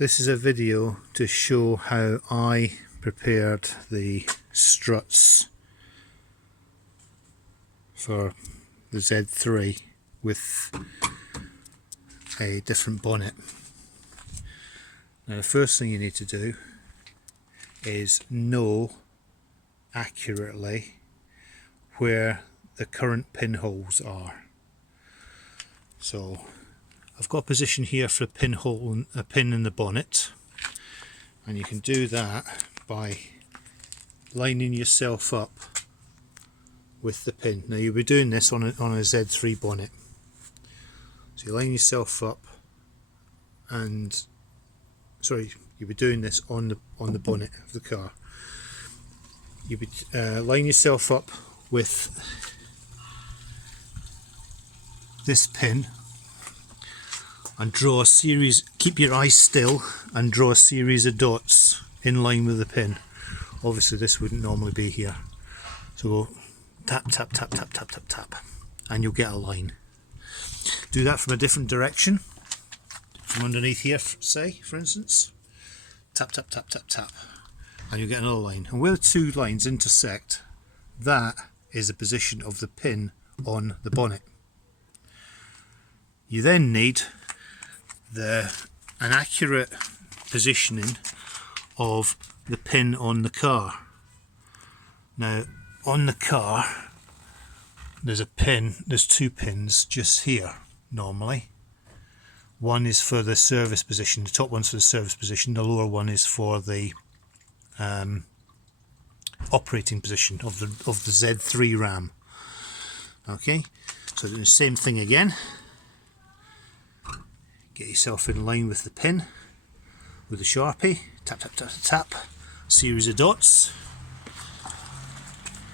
This is a video to show how I prepared the struts for the Z3 with a different bonnet. Now the first thing you need to do is know accurately where the current pinholes are. So I've got a position here for a pinhole, a pin in the bonnet, and you can do that by lining yourself up with the pin. Now you'll be doing this on a Z3 bonnet. So you line yourself up, and you'll be doing this on the bonnet of the car. You'll be line yourself up with this pin and draw a series, keep your eyes still and draw a series of dots in line with the pin. Obviously this wouldn't normally be here. So go tap, tap, tap, tap, tap, tap, tap, and you'll get a line. Do that from a different direction, from underneath here, say, for instance. Tap, tap, tap, tap, tap, and you'll get another line. And where the two lines intersect, that is the position of the pin on the bonnet. You then need an accurate positioning of the pin on the car. Now on the car there's a pin, there's two pins just here normally. One is for the service position, the top one's for the service position, the lower one is for the operating position of the Z3 RAM. Okay, so doing the same thing again. Get yourself in line with the pin with the Sharpie, tap, tap, tap, tap, series of dots,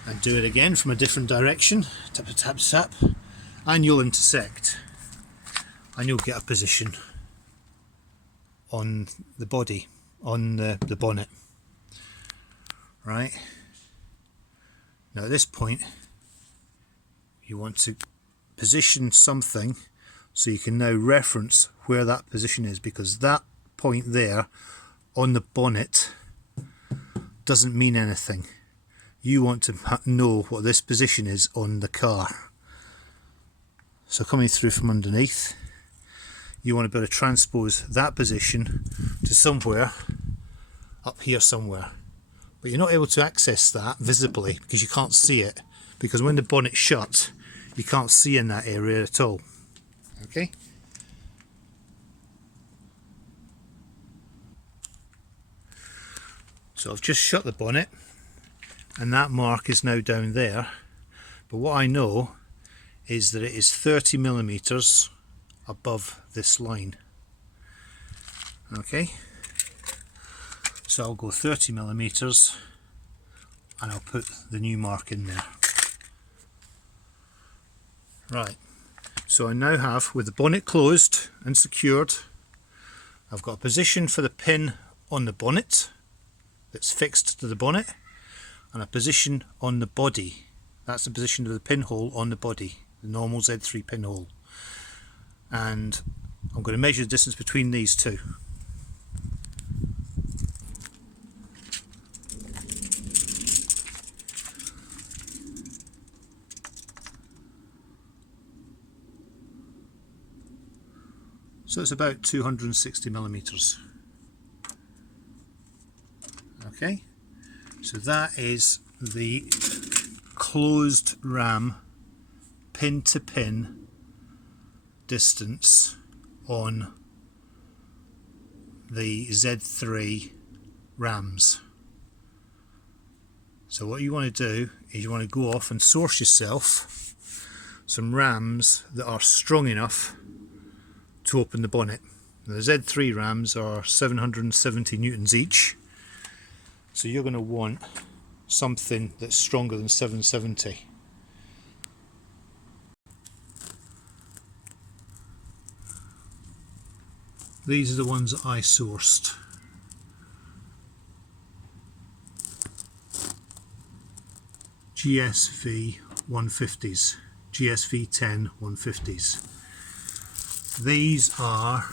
and do it again from a different direction, tap, tap, tap, tap, and you'll intersect, and you'll get a position on the body, on the bonnet. Right, now at this point you want to position something so you can now reference where that position is, because that point there on the bonnet doesn't mean anything. You want to know what this position is on the car. So coming through from underneath, you want to be able to transpose that position to somewhere up here somewhere. But you're not able to access that visibly because you can't see it, because when the bonnet's shut you can't see in that area at all. Okay, so I've just shut the bonnet and that mark is now down there, but what I know is that it is 30mm above this line. Okay, so I'll go 30mm and I'll put the new mark in there. Right, so I now have, with the bonnet closed and secured, I've got a position for the pin on the bonnet that's fixed to the bonnet, and a position on the body. That's the position of the pinhole on the body, the normal Z3 pinhole. And I'm going to measure the distance between these two. So it's about 260mm. Okay, so that is the closed RAM pin to pin distance on the Z3 RAMs. So what you want to do is you want to go off and source yourself some RAMs that are strong enough to open the bonnet. Now, the Z3 RAMs are 770 newtons each, so you're going to want something that's stronger than 770. These are the ones that I sourced. GSV 150s, GSV 10 150s. These are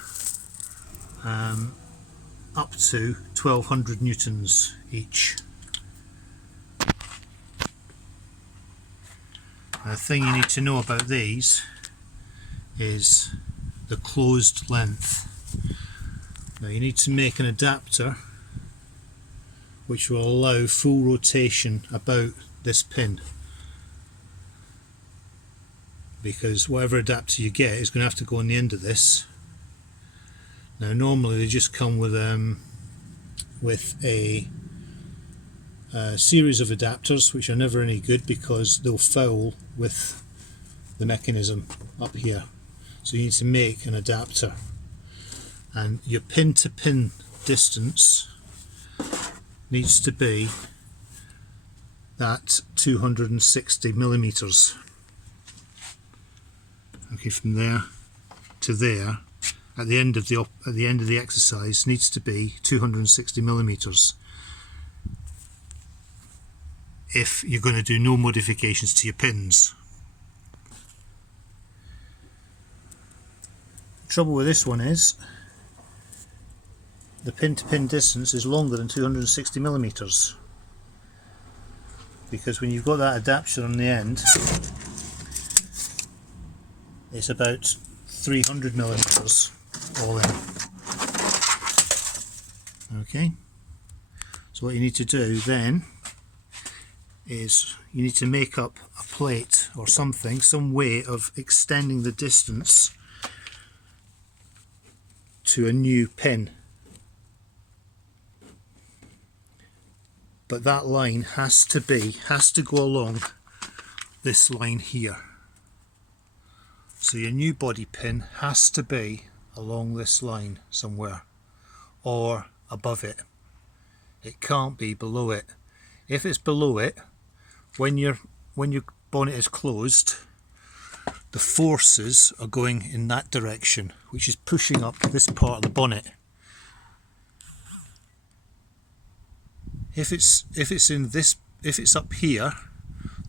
up to 1200 newtons each. Now, the thing you need to know about these is the closed length. Now you need to make an adapter which will allow full rotation about this pin, because whatever adapter you get is going to have to go on the end of this. Now normally they just come with a series of adapters which are never any good because they'll foul with the mechanism up here. So you need to make an adapter, and your pin to pin distance needs to be that 260 millimeters. Okay, from there to there at the end of the exercise needs to be 260 millimeters if you're going to do no modifications to your pins. The trouble with this one is the pin to pin distance is longer than 260 millimeters, because when you've got that adapter on the end it's about 300 millimeters all in. Okay, so what you need to do then is you need to make up a plate or something, some way of extending the distance to a new pin. But that line has to go along this line here. So your new body pin has to be along this line somewhere, or above it. It can't be below it. If it's below it, when your bonnet is closed, the forces are going in that direction, which is pushing up this part of the bonnet. If it's up here,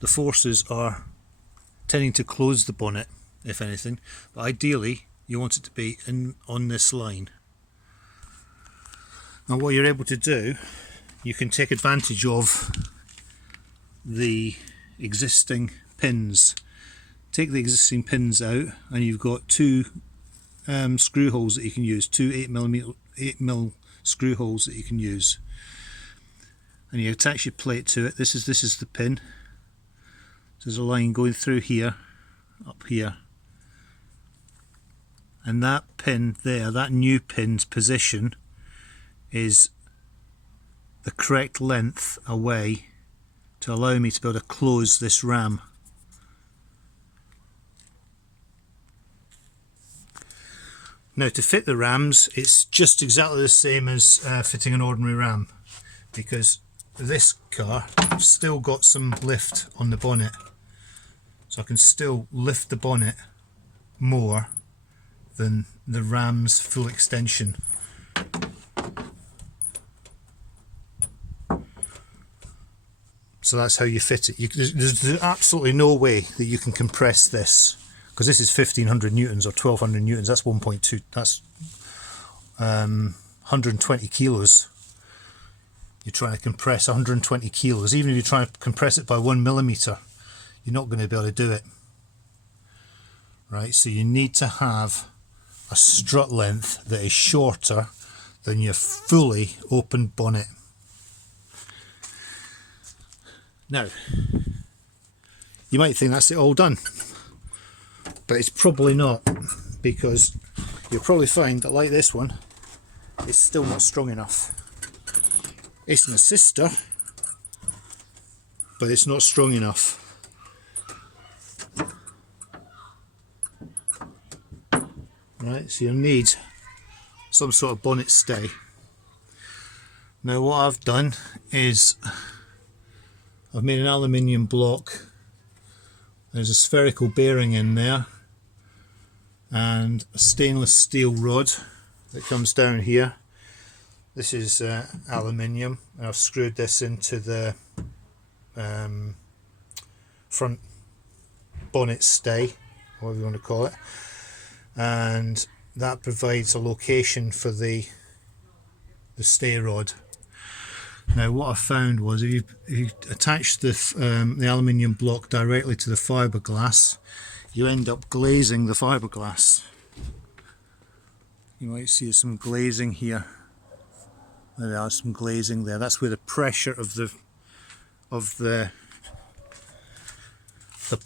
the forces are tending to close the bonnet, if anything, but ideally you want it to be on this line. Now what you're able to do, you can take advantage of the existing pins. Take the existing pins out and you've got two screw holes that you can use, two 8mm screw holes that you can use, and you attach your plate to it. This is the pin. There's a line going through here, up here, and that pin there, that new pin's position is the correct length away to allow me to be able to close this ram. Now to fit the rams, it's just exactly the same as fitting an ordinary ram, because this car I've still got some lift on the bonnet, so I can still lift the bonnet more than the ram's full extension. So that's how you fit it. There's absolutely no way that you can compress this, because this is 1500 newtons or 1200 newtons. That's 1.2, that's 120 kilos. You're trying to compress 120 kilos. Even if you try to compress it by 1 millimeter, you're not going to be able to do it. Right, so you need to have a strut length that is shorter than your fully open bonnet. Now, you might think that's it all done, but it's probably not, because you'll probably find that, like this one, it's still not strong enough. It's an assister, but it's not strong enough. Right, so you'll need some sort of bonnet stay. Now what I've done is I've made an aluminium block. There's a spherical bearing in there and a stainless steel rod that comes down here. This is aluminium, and I've screwed this into the front bonnet stay, whatever you want to call it, and that provides a location for the stay rod. Now what I found was if you attach the aluminium block directly to the fiberglass, you end up glazing the fiberglass. You might see some glazing here. There are some glazing there. That's where the pressure of the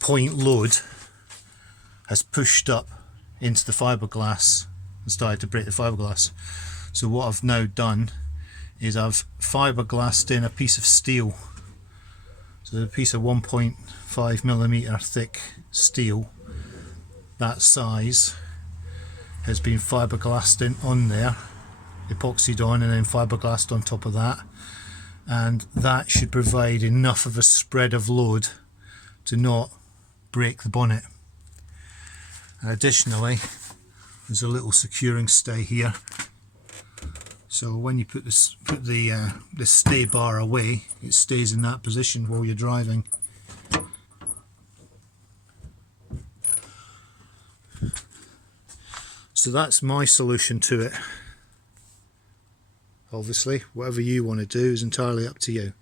point load has pushed up into the fiberglass and started to break the fiberglass. So what I've now done is I've fiberglassed in a piece of steel. So a piece of 1.5mm thick steel, that size, has been fiberglassed in on there, epoxied on, and then fiberglassed on top of that, and that should provide enough of a spread of load to not break the bonnet. And additionally, there's a little securing stay here, so when you put the stay bar away, it stays in that position while you're driving. So that's my solution to it. Obviously, whatever you want to do is entirely up to you.